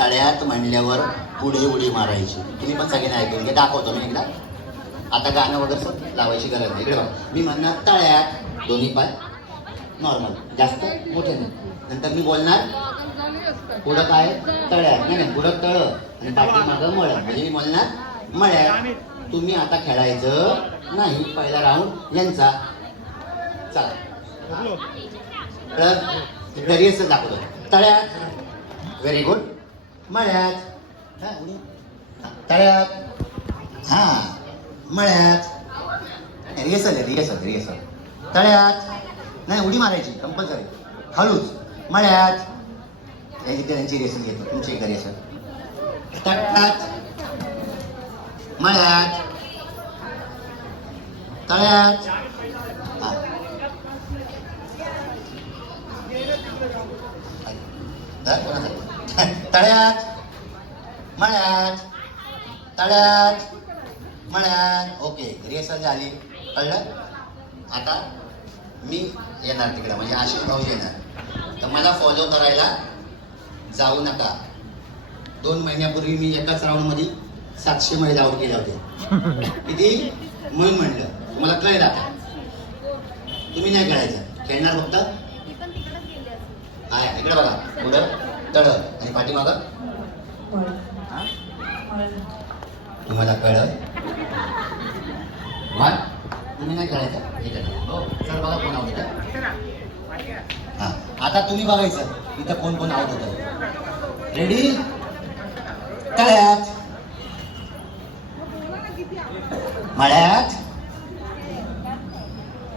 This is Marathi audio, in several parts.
तळ्यात म्हणल्यावर पुढे उडी मारायची. तुम्ही पण सगळ्यांनी ऐकून घे. दाखवतो मी एकदा. आता गाणं वगैरे लावायची गरज नाही. इकडे बघा. मी म्हणणार तळ्यात, दोन्ही पाय नॉर्मल, जास्त मोठे नाही. नंतर मी बोलणार पुढं काय तळ्यात, नाही नाही पुढं तळ आणि पाठीमागं मळ. म्हणजे मी बोलणार मळ्यात. तुम्ही आता खेळायचं नाही. पहिला राऊंड यांचा. चला इकडे रिहर्सल दाखवतो. तळ्यात, व्हेरी गुड. मळ्यात, तळ्यात, हा मळ्यात. रिहर्सल आहे, रिहर्सल रिहर्सल. तळ्यात, नाही उडी मारायची कंपल्सरी. हळूच. मळ्यात. त्यांची रिहर्सल घेतो. तुमची एक रिहर्सल. तळ्यात, मळ्यात, तळ्यात. तळ्यात, मळ्यात, तळ्यात, मळ्यात. ओके, रिहर्सल झाली. कळलं. आता मी येणार तिकडे, म्हणजे आशिष भाऊजी येणार. तर मला फॉलो करायला जाऊ नका. 2 महिन्यापूर्वी मी एकाच राऊंडमध्ये 700 महिला आउट केल्या होत्या. किती म्हणून म्हटलं तुम्हाला कळेल. आता तुम्ही नाही कळायचं, खेळणार फक्त. हा इकडे बघा. पुढं तळ आणि पाठीमागं. तुम्हाला कळलं. वन तुम्ही नाही कळायचं. हो सर बघा कोण आउट होतं. हा आता तुम्ही बघायचं इथं कोण कोण आउट होतं. रेडी. तळ्यात, मळ्यात,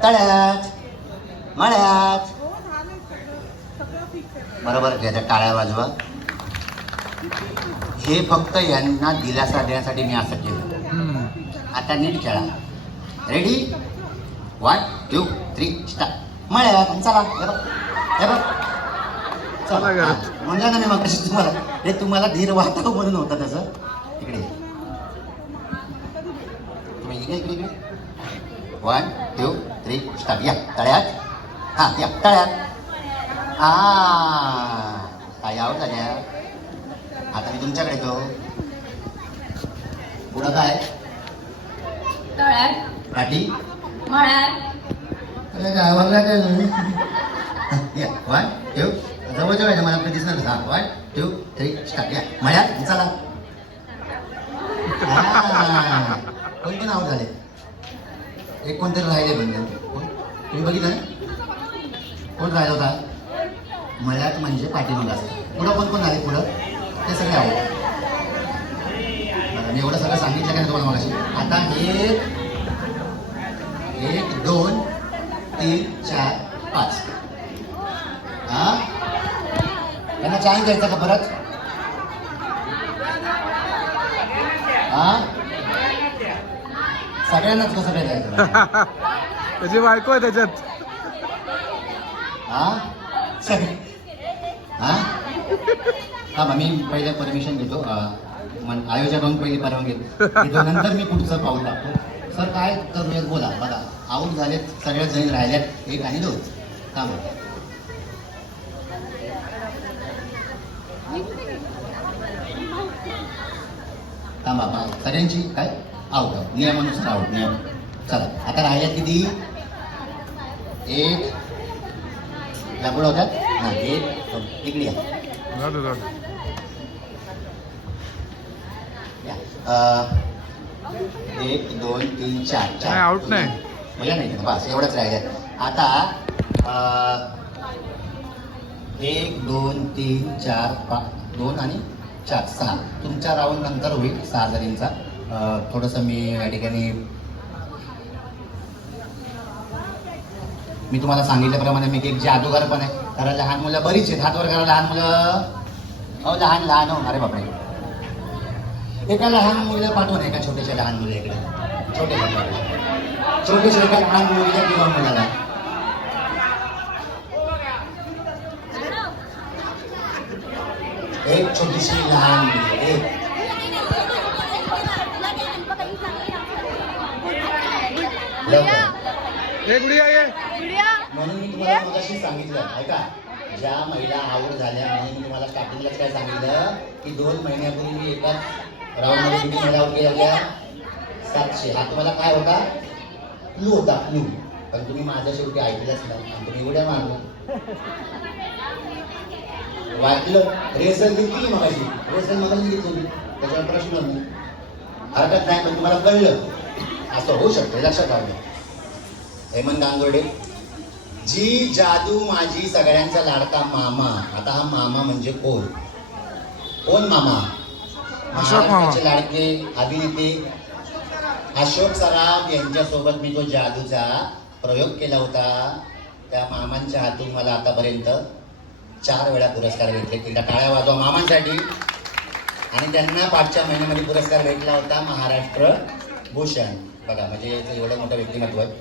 तळ्यात, मळ्यात. बरोबर घ्या. टाळ्या वाजवा. हे फक्त यांना दिलासा देण्यासाठी मी असं केलं. आता नीट खेळा. रेडी. 1 2 3 स्टार्ट. मळ्यात. चला हे बघ चला. म्हणजे ना मी मग कशी तुम्हाला हे तुम्हाला धीर वाटावं म्हणून होतं तसं. इकडे तुम्ही इकडे इकडे इकडे. 1 2 3 स्टार्ट. या तळ्यात. हा या तळ्यात. हा काय आउट झाल्या. आता मी तुमच्याकडे येतो. पुढं काय तळ्यात, पाठी मळ्यात. गावाला काय 1 2 जवळ जवळ मला कधी दिसणार. 1 2 3 स्टार्ट. या मळ्यात. चला. कोण कोण आउट झाले. एक कोणतरी राहिले म्हणजे तुम्ही बघितलं ना. कोण राहिला होता. मळ्यात म्हणजे पाठीमागं असतं. पुढं कोण कोण आले. पुढं ते सगळे आले. मी एवढं सगळं सांगितलं का तुम्हाला मगाशी. आता 1 2 3 4 5. हा त्यांना चान्स द्यायचा का परत. हा सगळ्यांनाच कसं काय द्यायचं. त्याची बायको आहे त्याच्यात. हा सगळे. हा हा मी पहिले परमिशन घेतो. आयोजकांकडून पहिली परवानगी घेतो. नंतर मी पुढचं पाऊल टाकतो. सर काय करूयात बोला. बघा आऊट झालेत सगळ्यात जण राहिल्यात 1 आणि 2. थांबा. थांबा सगळ्यांची काय आऊट. नियमानुसार आऊट. नियम. चला आता राहिल्यात किती. 1 पुढे होतात ना. 1 इकडे या. 1 2 3 4 4 आउट नाही. म्हणजे नाही बस एवढंच राहिलं. आता 1 2 3 4 5 2 आणि 4 6 तुमच्या राऊंड नंतर होईल 6 जणींचा. थोडंसं मी या ठिकाणी मी तुम्हाला सांगितल्याप्रमाणे मी एक जादूगार पण आहे. कारण लहान मुलं बरीच आहेत. हात वर करा लहान मुलं. हो लहान लहान हो. अरे बापरे. एका लहान मुलीला पाठवून एका छोट्याशा लहान मुली इकडे. छोटेशा एका लहान मुलीला किंवा मुलाला. एक छोटीशी लहान मुलगी. गुडिया ये. म्हणून मी तुम्हाला मगाशी सांगितलं ऐका. ज्या महिला आउट झाल्या म्हणून मी तुम्हाला स्टार्टिंगला काय सांगितलं की 2 महिन्यापूर्वी मी एकाच राऊंडमध्ये किती महिला आउट केल्या होत्या 700. हा तुम्हाला काय होता क्लू होता क्लू. पण तुम्ही माझ्या शेवटी ऐकलंच नाही आणि तुम्ही उड्या मारला. वाटलं रेसल घेतली मगाशी, रेसल मगाशी घेतली त्याच्यावर प्रश्न नाही, हरकत नाही. पण तुम्हाला कळलं असं होऊ शकतं लक्षात राहू. हेमंत गांगोडे, जी जादू माझी सगळ्यांचा लाडका मामा. आता हा मामा म्हणजे कोण? कोण मामा? अशोक मामा. महाराष्ट्राचे लाडके अभिनेते अशोक सराफ यांच्यासोबत मी जो जादूचा प्रयोग केला होता त्या मामांच्या हातून मला आतापर्यंत 4 वेळा पुरस्कार भेटले. तिला टाळ्या वाजवा मामांसाठी. आणि त्यांना 5च्या महिन्यामध्ये पुरस्कार भेटला होता महाराष्ट्र भूषण. बघा म्हणजे याचं एवढं मोठं व्यक्तिमत्व आहे.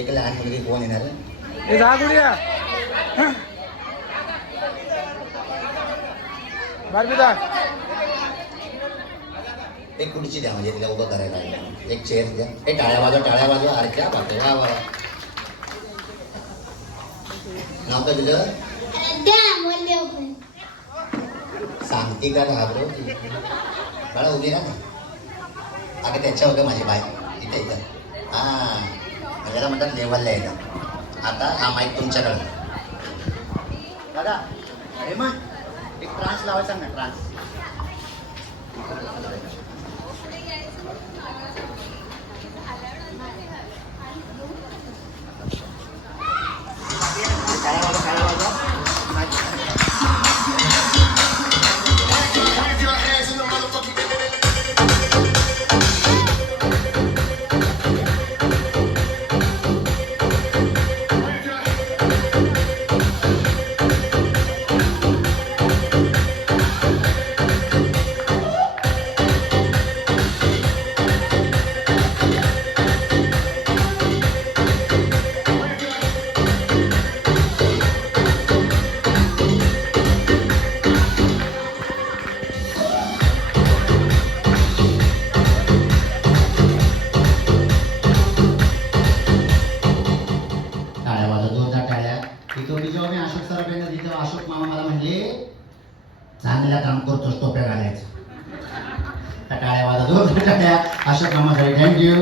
एक लहान मुलगी कोण येणार आहे? ए जा गुडिया बारबी जा. एक खुर्ची द्या म्हणजे तिला उभं करायला लागलं. एक चेअर द्या. हे टाळ्या वाजवा अरे बापरे वा वा. नाव काय तुझं? सांगते का घाबरो बाळा उभी राहा. अगं त्याच्या होतं माझी बाय इथे इथं. हां त्याला म्हणतात लेवलला येतं. आता हा माईक तुमच्याकडं. दादा हेमंत एक ट्रान्स लावायचा सांग ना ट्रान्स. जेव्हा मी अशोक सराफांना तिथं अशोक मामा मला म्हणले चांगलं काम करतोस टोप्या घालायचं. टाळ्या वाजवतो. अशोक मामासाठी थँक्यू.